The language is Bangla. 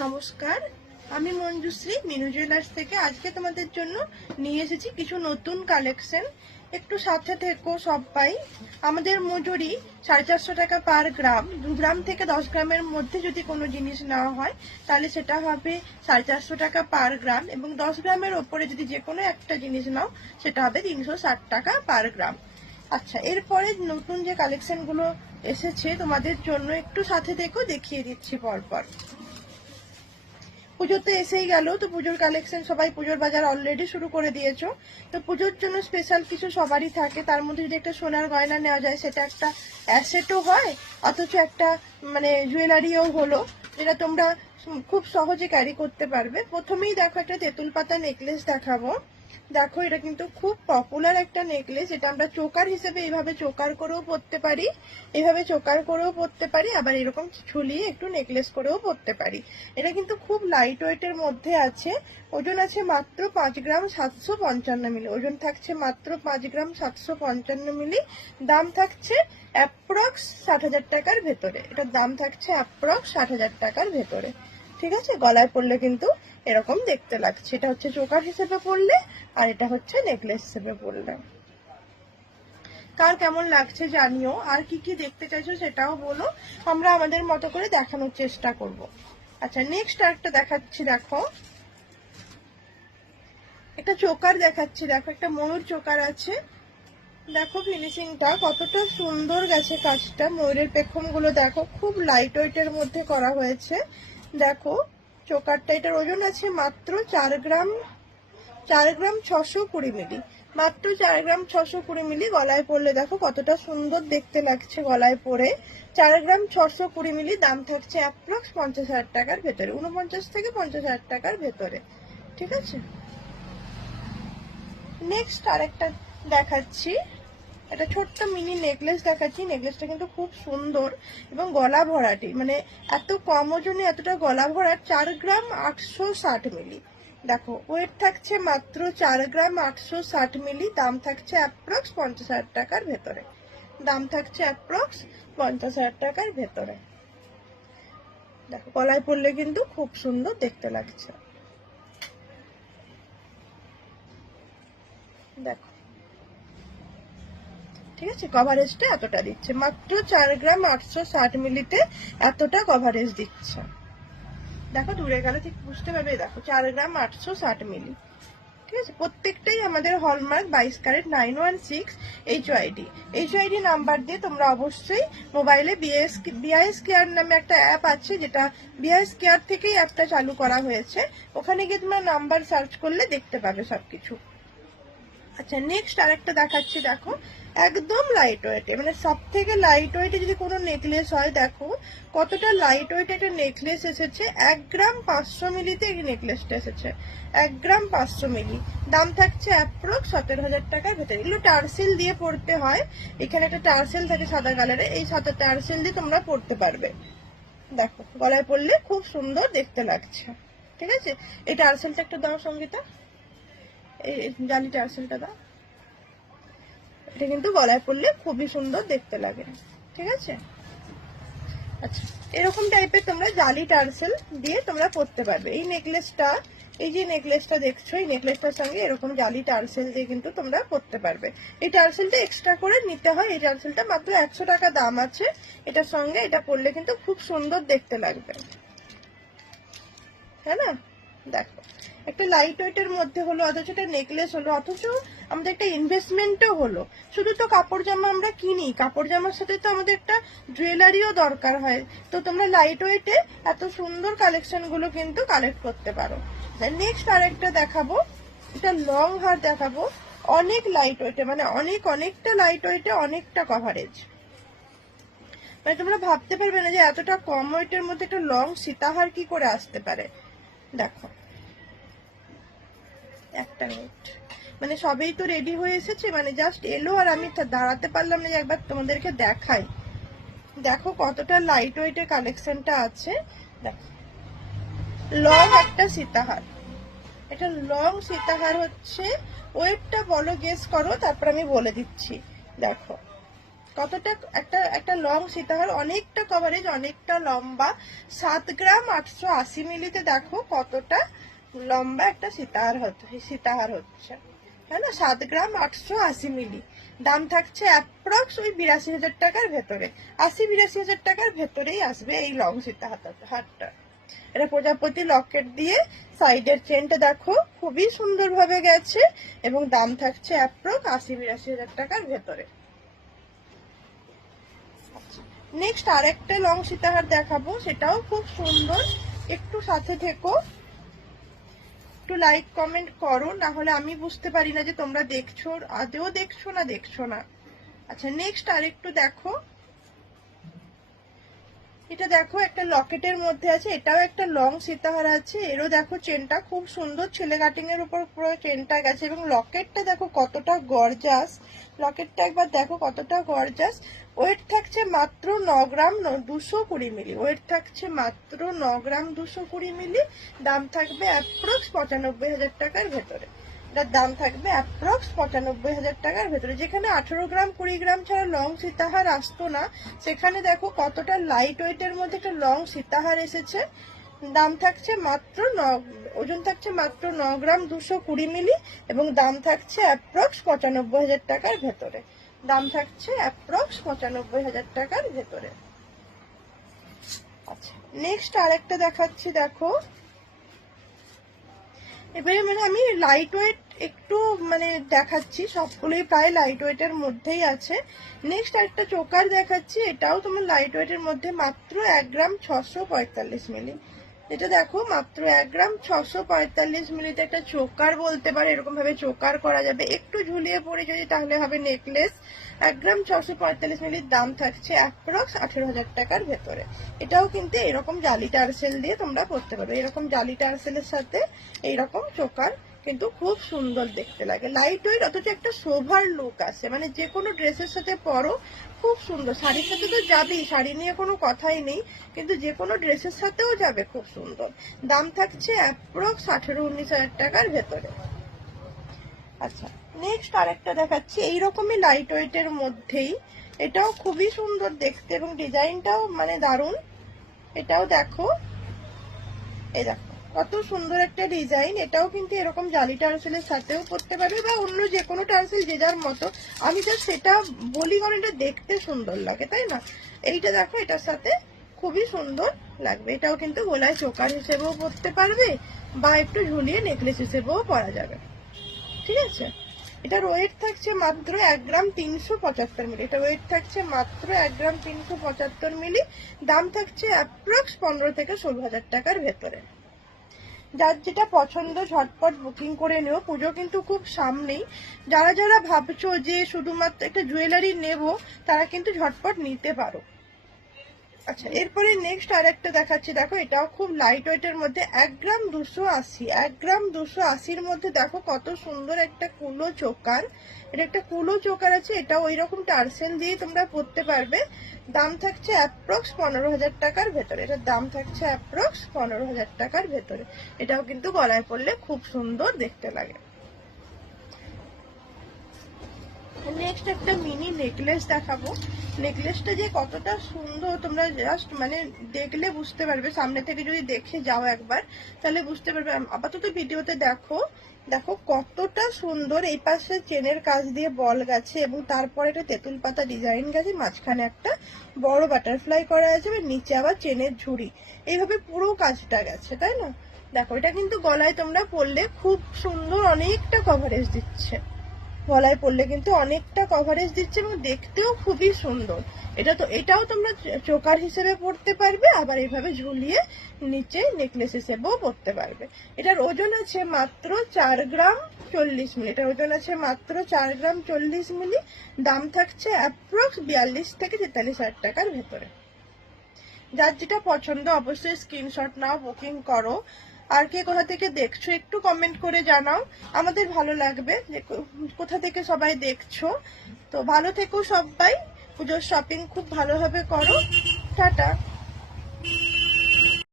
নমস্কার, আমি মঞ্জুশ্রী মিনু জুয়েলার্স থেকে আজকে তোমাদের জন্য নিয়ে এসেছি কিছু নতুন কালেকশন। একটু সাথে থেকো সবাই। আমাদের মজুরি 450 টাকা পার গ্রাম। 2 গ্রাম থেকে 10 গ্রামের মধ্যে যদি কোনো জিনিস নেওয়া হয় তাহলে সেটা হবে 450 টাকা পার গ্রাম, এবং 10 গ্রামের ওপরে যদি যে কোনো একটা জিনিস নাও সেটা হবে 360 টাকা পার গ্রাম। আচ্ছা, এরপরে নতুন যে কালেকশনগুলো এসেছে তোমাদের জন্য একটু সাথে থেকো, দেখিয়ে দিচ্ছি পরপর। পুজো তো এসেই গেল, তো পুজোর কালেকশন সবাই পুজোর বাজার অলরেডি শুরু করে দিয়েছো। তো পুজোর জন্য স্পেশাল কিছু সবারই থাকে, তার মধ্যে যদি একটা সোনার গয়না নেওয়া যায় সেটা একটা অ্যাসেটও হয়, অথচ একটা জুয়েলারিও হলো, যেটা তোমরা খুব সহজে ক্যারি করতে পারবে। প্রথমেই দেখো একটা তেঁতুল পাতা নেকলেস দেখাবো। দেখো, এটা কিন্তু খুব পপুলার একটা নেকলেস। এটা আমরা চোকার হিসেবে এইভাবে চোকার করেও পরতে পারি, এইভাবে চোকার করেও পরতে পারি, আবার এরকম ঝুলিয়ে একটু নেকলেস করেও পরতে পারি। এটা কিন্তু খুব লাইট ওয়েটের মধ্যে আছে। ওজন আছে মাত্র 5 গ্রাম 755 মিলি। ওজন থাকছে মাত্র 5 গ্রাম 755 মিলি। দাম থাকছে অ্যাপ্রক্স 60,000 টাকার ভেতরে। এটার দাম থাকছে অ্যাপ্রক্স 60,000 টাকার ভেতরে। ঠিক আছে, গলায় পরলে কিন্তু এরকম দেখতে লাগছে। এটা হচ্ছে চোকার হিসেবে পরলে, আর এটা হচ্ছে নেকলেস হিসেবে পরলে। কার কেমন লাগছে জানিও, আর কি কি দেখতে চাইছো সেটাও বলো, আমরা আমাদের মতো করে দেখানোর চেষ্টা করব। আচ্ছা, নেক্সট আরেকটা দেখাচ্ছি। দেখো, একটা চোকার দেখাচ্ছি। দেখো, একটা ময়ূর চোকার আছে। দেখো ফিনিশিংটা কতটা সুন্দর গেছে কাজটা। ময়ূরের পেখম গুলো দেখো, খুব লাইট ওয়েটের মধ্যে করা হয়েছে। দেখো চোকারটা, এটার ওজন আছে মাত্র 4 গ্রাম 620 মিলি। মাত্র 4 গ্রাম 620 মিলি। গলায় পরলে দেখো কতটা সুন্দর দেখতে লাগছে গলায় পরে। 4 গ্রাম 620 মিলি। দাম থাকছে অ্যাপ্রক্স 50,000 টাকার ভেতরে, 49 থেকে 50,000 টাকার ভেতরে। ঠিক আছে, নেক্সট আরেকটা দেখাচ্ছি। একটা ছোট্ট মিনি নেকলেস দেখাচ্ছি। নেকলেসটা কিন্তু খুব সুন্দর এবং গলা ভরাটি, এত কম ওজনে এতটা গলা ভরাট। 4 গ্রাম 860 মিলি। দেখো, ওয়েট থাকছে মাত্র 4 গ্রাম 860 মিলি। দাম থাকছে অ্যাপ্রক্স 50,000 টাকার ভেতরে। দাম থাকছে অ্যাপ্রক্স 50,000 টাকার ভেতরে। দেখো, গলায় পরলে কিন্তু খুব সুন্দর দেখতে লাগছে। দেখো, ঠিক আছে, কভারেজটা এতটা দিচ্ছে, মাত্র 4 গ্রাম 860 মিলিতে এতটা কভারেজ দিচ্ছে। দেখো, দূরে গেলে ঠিক বুঝতে পারবে। দেখো, 4 গ্রাম 860 মিলি। ঠিক আছে, প্রত্যেকটাই আমাদের hallmark 22 carat 916 HYD। HYD number দিয়ে তোমরা অবশ্যই মোবাইলে বিআইএস কেয়ার নামে একটা অ্যাপ আছে, যেটা বিআইএস কেয়ার থেকেই অ্যাপটা চালু করা হয়েছে। ওখানে গিয়ে তোমরা নাম্বার সার্চ করলে দেখতে পাবে সবকিছু। আচ্ছা, নেক্সট আরেকটা দেখাচ্ছি। দেখো, একদম লাইট ওয়েটে, সব থেকে লাইট ওয়েটে যদি কোনো নেকলেস হয়, দেখো কতটা লাইট ওয়েট একটা নেকলেস এসেছে। 1 গ্রাম 500 মিলিতে এই নেকলেসটা এসেছে। 1 গ্রাম 500 মিলি। দাম থাকছে অ্যাপ্রক্স 17,000 টাকার ভেতরে। এগুলো টার্সেল দিয়ে পড়তে হয়। এখানে একটা টার্সেল থাকে সাদা কালারে, এই সাদা টার্সেল দিয়ে তোমরা পড়তে পারবে। দেখো, গলায় পরলে খুব সুন্দর দেখতে লাগছে। ঠিক আছে, এই টার্সেলটা একটা দাও সঙ্গীতা, এই জালি টার্সেলটা দাও। এটা কিন্তু গলায় পরলে খুবই সুন্দর দেখতে লাগে। ঠিক আছে, আচ্ছা, এরকম টাইপের তোমরা জালি টার্সেল দিয়ে তোমরা পরতে পারবে। এই নেকলেসটা, এই যে নেকলেসটা দেখছো, এই নেকলেসটার সঙ্গে এরকম জালি টার্সেল দিয়ে কিন্তু তোমরা পরতে পারবে। এই টার্সেলটা এক্সট্রা করে নিতে হয়। এই টার্সেলটা মাত্র 100 টাকা দাম আছে। এটার সঙ্গে এটা পরলে কিন্তু খুব সুন্দর দেখতে লাগবে, হ্যাঁ না? দেখো, একটা লাইট ওয়েটের মধ্যে হলো, অথচ এটা নেকলেস হলো, অথচ আমাদের একটা ইনভেস্টমেন্টও হলো। শুধু তো কাপড় জামা আমরা কিনি, কাপড় জামার সাথে তো আমাদের একটা জুয়েলারিও দরকার হয়। তো তোমরা লাইট ওয়েটে এত সুন্দর কালেকশন গুলো কিন্তু কালেক্ট করতে পারো। নেক্সট আরেকটা দেখাবো, এটা লং হার দেখাবো। অনেক লাইট ওয়েটে, অনেকটা লাইট ওয়েটে, অনেকটা কভারেজ। তোমরা ভাবতে পারবে না যে এতটা কম ওয়েটের মধ্যে একটা লং সীতাহার কি করে আসতে পারে। দেখো, একটা মিনিট, সবেই তো রেডি হয়ে এসেছে, জাস্ট এলো, আর আমি দাঁড়াতে পারলাম না যে একবার তোমাদেরকে দেখাই। দেখো কতটা লাইট ওয়েটের কালেকশনটা আছে। দেখো, লং একটা সীতাহার। এটা লং সীতাহার হচ্ছে। ওয়েটটা বলো, গেস করো, তারপর আমি বলে দিচ্ছি। দেখো, কতটা একটা একটা লং সীতাহার, অনেকটা কভারেজ, অনেকটা লম্বা। 7 গ্রাম 880 মিলিতে দেখো কতটা লম্বা একটা সীতাহার হচ্ছে, হ্যাঁ না? 7 গ্রাম 880 মিলি। দাম থাকছে অ্যাপ্রক্স ওই 82,000 টাকার ভেতরে, 80-82,000 টাকার ভেতরেই আসবে এই লং সীতাহারটা। এটা প্রজাপতি লকেট দিয়ে, সাইডের চেনটা দেখো খুবই সুন্দর ভাবে গেছে, এবং দাম থাকছে অ্যাপ্রক্স 80-82,000 টাকার ভেতরে। নেক্সট আরেকটা লং সীতাহার দেখাবো, সেটাও খুব সুন্দর। একটু সাথে থেকো, একটু লাইক কমেন্ট করো, না হলে আমি বুঝতে পারি না যে তোমরা দেখছো, আদেও দেখছো না দেখছো না। আচ্ছা, নেক্সট আরেকটু দেখো, এটা দেখো একটা লকেটের মধ্যে আছে, এটাও একটা লং সীতাহার আছে। এরও দেখো চেনটা খুব সুন্দর, ছেলে কাটিং এর উপর পুরো চেনটা গেছে, এবং লকেটটা দেখো কতটা গর্জাস। লকেটটা একবার দেখো কতটা গর্জাস। ওয়েট থাকছে মাত্র 9 গ্রাম 220 মিলি, ওয়েট থাকছে মাত্র 9 গ্রাম 220 মিলি। দাম থাকবে অ্যাপ্রক্স 95,000 টাকার ভেতরে। এটার দাম থাকবে অ্যাপ্রক্স 95,000 টাকার ভেতরে। যেখানে 18 গ্রাম 20 গ্রাম ছাড়া লং সীতাহার আসতো না, সেখানে দেখো কতটা লাইট ওয়েটের মধ্যে একটা লং সীতাহার এসেছে। দাম থাকছে মাত্র ওজন থাকছে মাত্র 9 গ্রাম 220 মিলি, এবং দাম থাকছে অ্যাপ্রক্স 95,000 টাকার ভেতরে। দাম থাকছে অ্যাপ্রক্স 95,000 টাকার ভেতরে। আচ্ছা, নেক্সট আরেকটা দেখাচ্ছি, দেখো এবারে মানে আমি লাইট ওয়েট একটু মানে দেখাচ্ছি, সবগুলোই প্রায় লাইট ওয়েটের মধ্যেই আছে। নেক্সট একটা চোকার দেখাচ্ছি, এটাও তোমার লাইট ওয়েটের মধ্যে, মাত্র 1 গ্রাম 645 মিলি। এটা দেখো মাত্র 1 গ্রাম 645 মিলিতে একটা চোকার বলতে পারে, এরকম ভাবে চোকার করা যাবে, একটু ঝুলিয়ে পড়ে যদি তাহলে হবে নেকলেস। 1 গ্রাম 645 মিলির দাম থাকছে অ্যাপ্রক্স 18,000 টাকার ভেতরে। এটাও কিন্তু এরকম জালি টার্সেল দিয়ে তোমরা পরতে পারবে, এরকম জালি টার্সেলের সাথে এইরকম চোকার কিন্তু খুব সুন্দর দেখতে লাগে, লাইট ওয়েট, অথচ একটা শোভার লুক আছে, মানে যে কোনো ড্রেসের সাথে পরো খুব সুন্দর। শাড়ির সাথে তো যাবেই, শাড়ি নিয়ে কোনো কথাই নেই, কিন্তু যে কোনো ড্রেসের সাথেও যাবে খুব সুন্দর। দাম থাকছে অ্যাপ্রক্স 18-19,000 টাকার ভেতরে। আচ্ছা, নেক্সট আরেকটা দেখাচ্ছি, এইরকমই লাইট ওয়েটের মধ্যেই, এটাও খুবই সুন্দর দেখতে এবং ডিজাইনটাও মানে দারুণ। এটাও দেখো, এই দেখো কত সুন্দর একটা ডিজাইন। এটাও কিন্তু এরকম জালি টার্সেলের সাথেও পরতে পারবে, বা অন্য যে কোনো টার্সেল যে যার মতো। আমি জাস্ট সেটা বলি কারণ এটা দেখতে সুন্দর লাগে, তাই না? এইটা দেখো, এটার সাথে খুবই সুন্দর লাগবে। এটাও কিন্তু গলায় চোকার হিসেবেও পরতে পারবে, বা একটু ঝুলিয়ে নেকলেস হিসেবেও পরা যাবে, ঠিক আছে? এটার ওয়েট থাকছে মাত্র 1 গ্রাম 375 মিলি। এটা ওয়েট থাকছে মাত্র 1 গ্রাম 375 মিলি। দাম থাকছে অ্যাপ্রক্স 15 থেকে 16,000 টাকার ভেতরে। যার যেটা পছন্দ ঝটপট বুকিং করে নিও, পুজো কিন্তু খুব সামনেই। যারা যারা ভাবছো যে শুধুমাত্র একটা জুয়েলারি নেব, তারা কিন্তু ঝটপট নিতে পারো। আচ্ছা, এরপরে নেক্সট আরেকটা দেখাচ্ছি, দেখো এটাও খুব লাইট ওয়েটের মধ্যে, 1 গ্রাম 280। 1 গ্রাম 280-র মধ্যে দেখো কত সুন্দর একটা কুলো চোকার। এটা একটা কুলো চোকার আছে, এটাও ওই রকম টার্সেল দিয়ে তোমরা পরতে পারবে। দাম থাকছে অ্যাপ্রক্স 15,000 টাকার ভেতরে। এটার দাম থাকছে অ্যাপ্রক্স 15,000 টাকার ভেতরে। এটাও কিন্তু গলায় পরলে খুব সুন্দর দেখতে লাগে। নেক্সট একটা মিনি নেকলেস দেখাবো। নেকলেসটা যে কতটা সুন্দর তোমরা জাস্ট মানে দেখলে বুঝতে পারবে, সামনে থেকে যদি দেখে যাও একবার তাহলে বুঝতে পারবে। আপাতত ভিডিওতে দেখো, দেখো কতটা সুন্দর। এই পাশে চেনের কাজ দিয়ে বল গেছে, এবং তারপরে একটা তেঁতুল পাতা ডিজাইন গেছে, মাঝখানে একটা বড় বাটারফ্লাই করা আছে, এবং নিচে আবার চেনের ঝুড়ি, এইভাবে পুরো কাজটা গেছে, তাই না? দেখো এটা কিন্তু গলায় তোমরা পরলে খুব সুন্দর, অনেকটা কভারেজ দিচ্ছে। গলায় পরলে কিন্তু অনেকটা কভারেজ দিচ্ছে এবং দেখতেও খুবই সুন্দর। এটাও তোমরা চোকার হিসেবে পরতে পারবে, আবার এইভাবে ঝুলিয়ে নিচে নেকলেস হিসেবেও পরতে পারবে। এটার ওজন আছে মাত্র 4 গ্রাম 40 মিলি। এটার ওজন আছে মাত্র 4 গ্রাম 40 মিলি। দাম থাকছে অ্যাপ্রক্স 42 থেকে 43,000 টাকার ভেতরে। যার যেটা পছন্দ অবশ্যই স্ক্রিনশট নাও, বুকিং করো। আর কে কোথা থেকে দেখছো একটু কমেন্ট করে জানাও, আমাদের ভালো লাগবে যে কোথা থেকে সবাই দেখছো। তো ভালো থেকো সবাই, পুজোর শপিং খুব ভালোভাবে করো। টাটা।